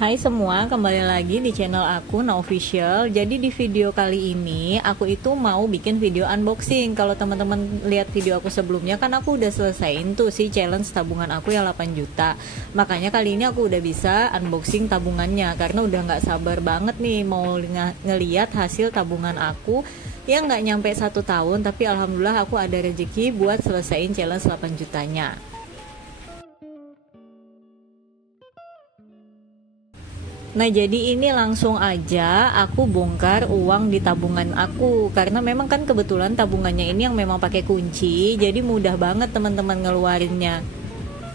Hai semua, kembali lagi di channel aku Nah Official. Jadi di video kali ini aku itu mau bikin video unboxing. Kalau teman-teman lihat video aku sebelumnya kan aku udah selesaiin tuh si challenge tabungan aku yang 8 juta. Makanya kali ini aku udah bisa unboxing tabungannya karena udah nggak sabar banget nih mau ngeliat hasil tabungan aku yang nggak nyampe 1 tahun, tapi alhamdulillah aku ada rezeki buat selesaiin challenge 8 jutanya. Nah jadi ini langsung aja aku bongkar uang di tabungan aku, karena memang kan kebetulan tabungannya ini yang memang pakai kunci, jadi mudah banget teman-teman ngeluarinnya.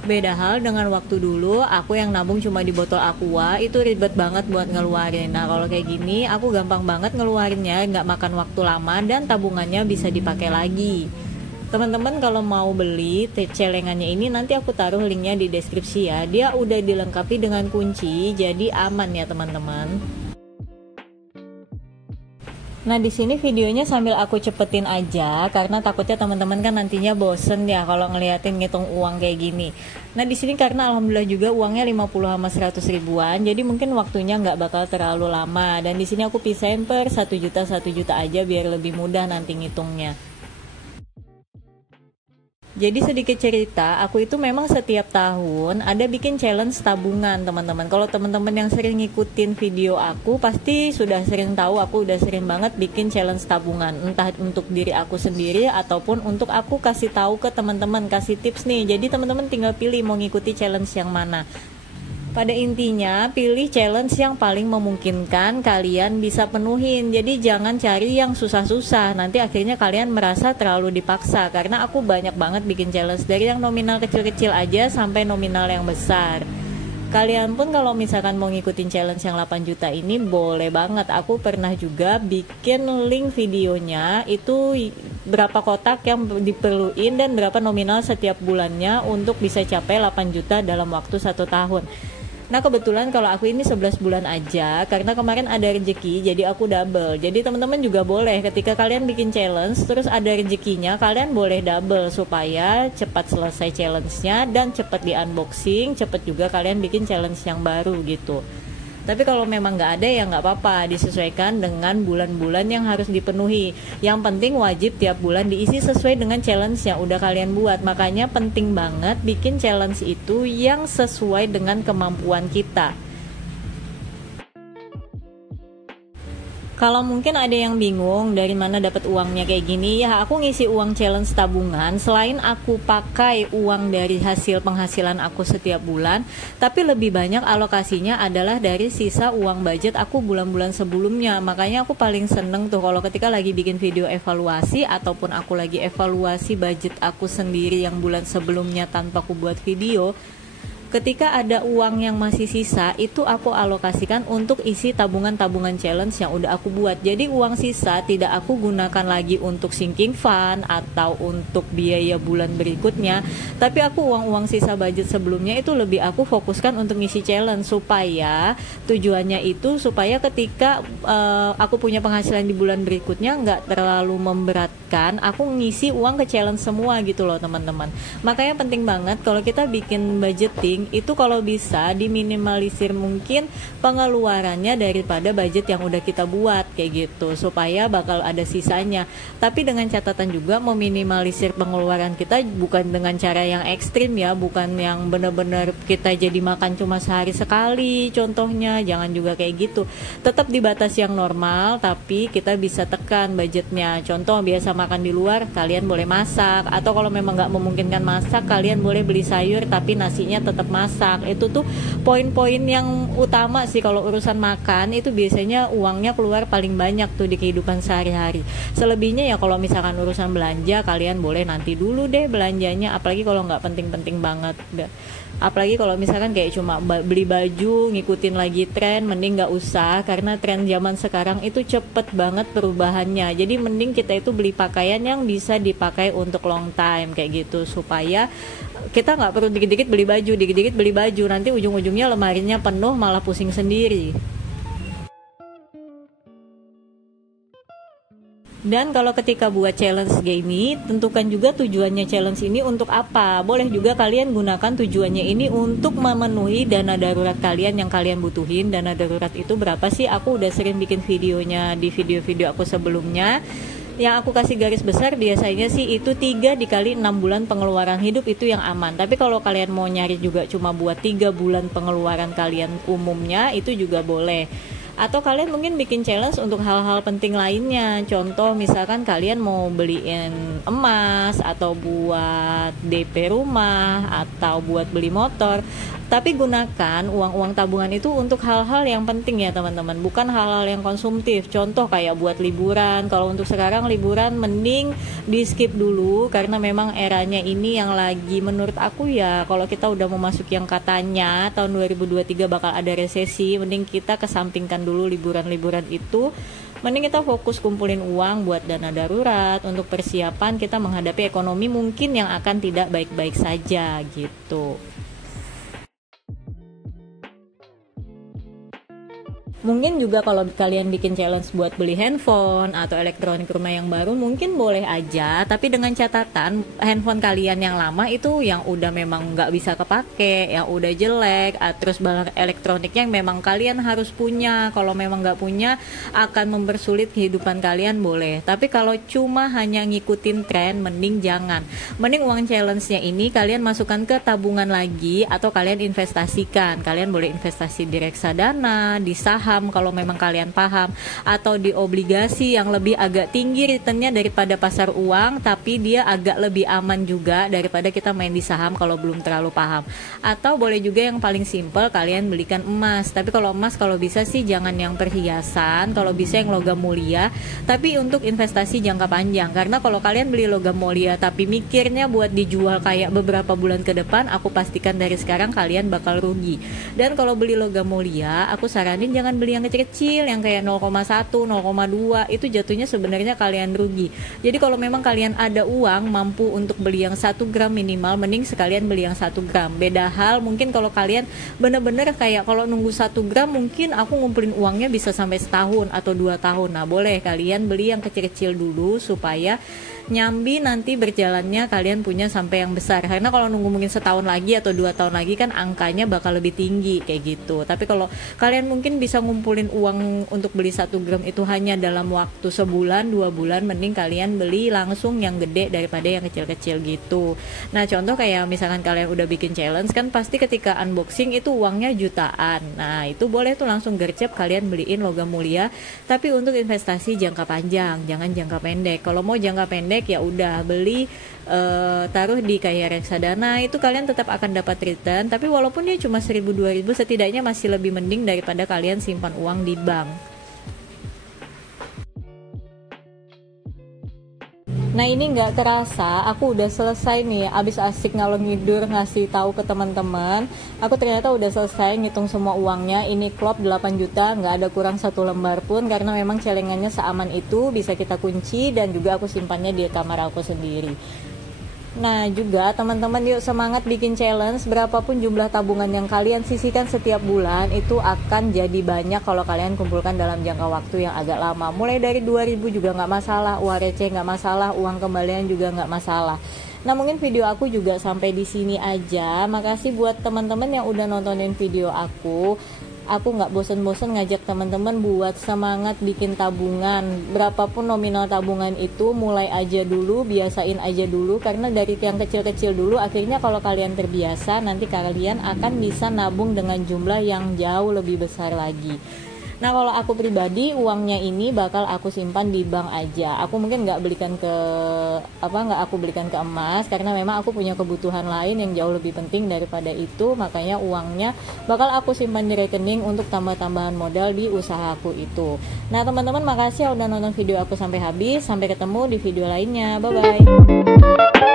Beda hal dengan waktu dulu aku yang nabung cuma di botol aqua, itu ribet banget buat ngeluarin. Nah kalau kayak gini aku gampang banget ngeluarinnya, nggak makan waktu lama dan tabungannya bisa dipakai lagi. Teman-teman kalau mau beli celengannya ini nanti aku taruh linknya di deskripsi ya. Dia udah dilengkapi dengan kunci, jadi aman ya teman-teman. Nah di sini videonya sambil aku cepetin aja karena takutnya teman-teman kan nantinya bosen ya kalau ngeliatin ngitung uang kayak gini. Nah di sini karena alhamdulillah juga uangnya 50 sama 100 ribuan, jadi mungkin waktunya nggak bakal terlalu lama. Dan di sini aku pisahin per 1 juta aja biar lebih mudah nanti ngitungnya. Jadi sedikit cerita, aku itu memang setiap tahun ada bikin challenge tabungan teman-teman. Kalau teman-teman yang sering ngikutin video aku pasti sudah sering tahu aku udah sering banget bikin challenge tabungan. Entah untuk diri aku sendiri ataupun untuk aku kasih tahu ke teman-teman, kasih tips nih. Jadi teman-teman tinggal pilih mau ngikuti challenge yang mana. Pada intinya, pilih challenge yang paling memungkinkan kalian bisa penuhin. Jadi jangan cari yang susah-susah. Nanti akhirnya kalian merasa terlalu dipaksa. Karena aku banyak banget bikin challenge dari yang nominal kecil-kecil aja sampai nominal yang besar. Kalian pun kalau misalkan mau ngikutin challenge yang 8 juta ini boleh banget. Aku pernah juga bikin link videonya, itu berapa kotak yang diperluin dan berapa nominal setiap bulannya untuk bisa capai 8 juta dalam waktu 1 tahun. Nah kebetulan kalau aku ini 11 bulan aja, karena kemarin ada rezeki jadi aku double. Jadi teman-teman juga boleh ketika kalian bikin challenge terus ada rezekinya, kalian boleh double supaya cepat selesai challenge-nya dan cepat di unboxing, cepat juga kalian bikin challenge yang baru gitu. Tapi kalau memang nggak ada ya nggak apa-apa, disesuaikan dengan bulan-bulan yang harus dipenuhi. Yang penting wajib tiap bulan diisi sesuai dengan challenge yang udah kalian buat. Makanya penting banget bikin challenge itu yang sesuai dengan kemampuan kita. Kalau mungkin ada yang bingung dari mana dapat uangnya kayak gini, ya aku ngisi uang challenge tabungan selain aku pakai uang dari hasil penghasilan aku setiap bulan, tapi lebih banyak alokasinya adalah dari sisa uang budget aku bulan-bulan sebelumnya. Makanya aku paling seneng tuh kalau ketika lagi bikin video evaluasi ataupun aku lagi evaluasi budget aku sendiri yang bulan sebelumnya tanpa aku buat video. Ketika ada uang yang masih sisa, itu aku alokasikan untuk isi tabungan-tabungan challenge yang udah aku buat. Jadi uang sisa tidak aku gunakan lagi untuk sinking fund atau untuk biaya bulan berikutnya, tapi aku uang-uang sisa budget sebelumnya itu lebih aku fokuskan untuk ngisi challenge, supaya tujuannya itu supaya ketika aku punya penghasilan di bulan berikutnya nggak terlalu memberatkan, aku ngisi uang ke challenge semua gitu loh teman-teman. Makanya penting banget kalau kita bikin budgeting itu kalau bisa diminimalisir mungkin pengeluarannya daripada budget yang udah kita buat kayak gitu, supaya bakal ada sisanya. Tapi dengan catatan juga meminimalisir pengeluaran kita bukan dengan cara yang ekstrim ya, bukan yang bener-bener kita jadi makan cuma sehari sekali contohnya, jangan juga kayak gitu. Tetap di batas yang normal tapi kita bisa tekan budgetnya. Contoh biasa makan di luar, kalian boleh masak, atau kalau memang nggak memungkinkan masak, kalian boleh beli sayur tapi nasinya tetap masak. Itu tuh poin-poin yang utama sih kalau urusan makan, itu biasanya uangnya keluar paling banyak tuh di kehidupan sehari-hari. Selebihnya ya kalau misalkan urusan belanja, kalian boleh nanti dulu deh belanjanya, apalagi kalau nggak penting-penting banget. Apalagi kalau misalkan kayak cuma beli baju ngikutin lagi tren, mending nggak usah, karena tren zaman sekarang itu cepet banget perubahannya. Jadi mending kita itu beli pakaian yang bisa dipakai untuk long time kayak gitu, supaya kita nggak perlu dikit-dikit beli baju, nanti ujung-ujungnya lemarinya penuh malah pusing sendiri. Dan kalau ketika buat challenge gini, tentukan juga tujuannya challenge ini untuk apa. Boleh juga kalian gunakan tujuannya ini untuk memenuhi dana darurat kalian yang kalian butuhin. Dana darurat itu berapa sih? Aku udah sering bikin videonya di video-video aku sebelumnya. Yang aku kasih garis besar biasanya sih itu 3 dikali 6 bulan pengeluaran hidup, itu yang aman. Tapi kalau kalian mau nyari juga cuma buat 3 bulan pengeluaran kalian umumnya, itu juga boleh. Atau kalian mungkin bikin challenge untuk hal-hal penting lainnya. Contoh misalkan kalian mau beliin emas, atau buat DP rumah, atau buat beli motor. Tapi gunakan uang-uang tabungan itu untuk hal-hal yang penting ya teman-teman, bukan hal-hal yang konsumtif. Contoh kayak buat liburan. Kalau untuk sekarang liburan mending di skip dulu, karena memang eranya ini yang lagi menurut aku ya, kalau kita udah memasuki yang katanya tahun 2023 bakal ada resesi, mending kita kesampingkan dulu liburan-liburan itu. Mending kita fokus kumpulin uang buat dana darurat untuk persiapan kita menghadapi ekonomi mungkin yang akan tidak baik-baik saja gitu. Mungkin juga kalau kalian bikin challenge buat beli handphone atau elektronik rumah yang baru, mungkin boleh aja, tapi dengan catatan handphone kalian yang lama itu yang udah memang nggak bisa kepake, yang udah jelek, terus barang elektroniknya yang memang kalian harus punya. Kalau memang nggak punya akan mempersulit kehidupan kalian, boleh. Tapi kalau cuma hanya ngikutin tren, mending jangan. Mending uang challenge-nya ini kalian masukkan ke tabungan lagi, atau kalian investasikan. Kalian boleh investasi di reksadana, di saham kalau memang kalian paham, atau di obligasi yang lebih agak tinggi returnnya daripada pasar uang, tapi dia agak lebih aman juga daripada kita main di saham kalau belum terlalu paham. Atau boleh juga yang paling simple, kalian belikan emas. Tapi kalau emas kalau bisa sih jangan yang perhiasan, kalau bisa yang logam mulia, tapi untuk investasi jangka panjang. Karena kalau kalian beli logam mulia tapi mikirnya buat dijual kayak beberapa bulan ke depan, aku pastikan dari sekarang kalian bakal rugi. Dan kalau beli logam mulia, aku saranin jangan beli yang kecil-kecil, yang kayak 0,1, 0,2, itu jatuhnya sebenarnya kalian rugi. Jadi kalau memang kalian ada uang mampu untuk beli yang 1 gram minimal, mending sekalian beli yang 1 gram. Beda hal mungkin kalau kalian bener-bener kayak kalau nunggu 1 gram mungkin aku ngumpulin uangnya bisa sampai setahun atau 2 tahun. Nah boleh kalian beli yang kecil-kecil dulu supaya nyambi nanti berjalannya kalian punya sampai yang besar. Karena kalau nunggu mungkin setahun lagi atau 2 tahun lagi kan angkanya bakal lebih tinggi kayak gitu. Tapi kalau kalian mungkin bisa ngumpulin uang untuk beli 1 gram itu hanya dalam waktu sebulan 2 bulan, mending kalian beli langsung yang gede daripada yang kecil-kecil gitu. Nah contoh kayak misalkan kalian udah bikin challenge kan pasti ketika unboxing itu uangnya jutaan. Nah itu boleh tuh langsung gercep kalian beliin logam mulia, tapi untuk investasi jangka panjang, jangan jangka pendek. Kalau mau jangka pendek ya udah beli taruh di kayak reksadana, itu kalian tetap akan dapat return, tapi walaupun dia cuma 1.000-2.000 setidaknya masih lebih mending daripada kalian simpan uang di bank. Nah ini nggak terasa aku udah selesai nih, abis asik ngalor ngidur ngasih tahu ke teman-teman, aku ternyata udah selesai ngitung semua uangnya. Ini klop 8 juta, nggak ada kurang 1 lembar pun, karena memang celengannya seaman itu, bisa kita kunci dan juga aku simpannya di kamar aku sendiri. Nah juga teman-teman yuk semangat bikin challenge. Berapapun jumlah tabungan yang kalian sisihkan setiap bulan itu akan jadi banyak kalau kalian kumpulkan dalam jangka waktu yang agak lama. Mulai dari 2.000 juga nggak masalah, uang receh nggak masalah, uang kembalian juga nggak masalah. Nah mungkin video aku juga sampai di sini aja. Makasih buat teman-teman yang udah nontonin video aku. Aku nggak bosen-bosen ngajak teman-teman buat semangat bikin tabungan. Berapapun nominal tabungan itu, mulai aja dulu, biasain aja dulu. Karena dari yang kecil-kecil dulu, akhirnya kalau kalian terbiasa, nanti kalian akan bisa nabung dengan jumlah yang jauh lebih besar lagi. Nah kalau aku pribadi uangnya ini bakal aku simpan di bank aja. Aku mungkin nggak aku belikan ke emas, karena memang aku punya kebutuhan lain yang jauh lebih penting daripada itu. Makanya uangnya bakal aku simpan di rekening untuk tambah-tambahan modal di usahaku itu. Nah teman-teman makasih ya udah nonton video aku sampai habis. Sampai ketemu di video lainnya. Bye bye.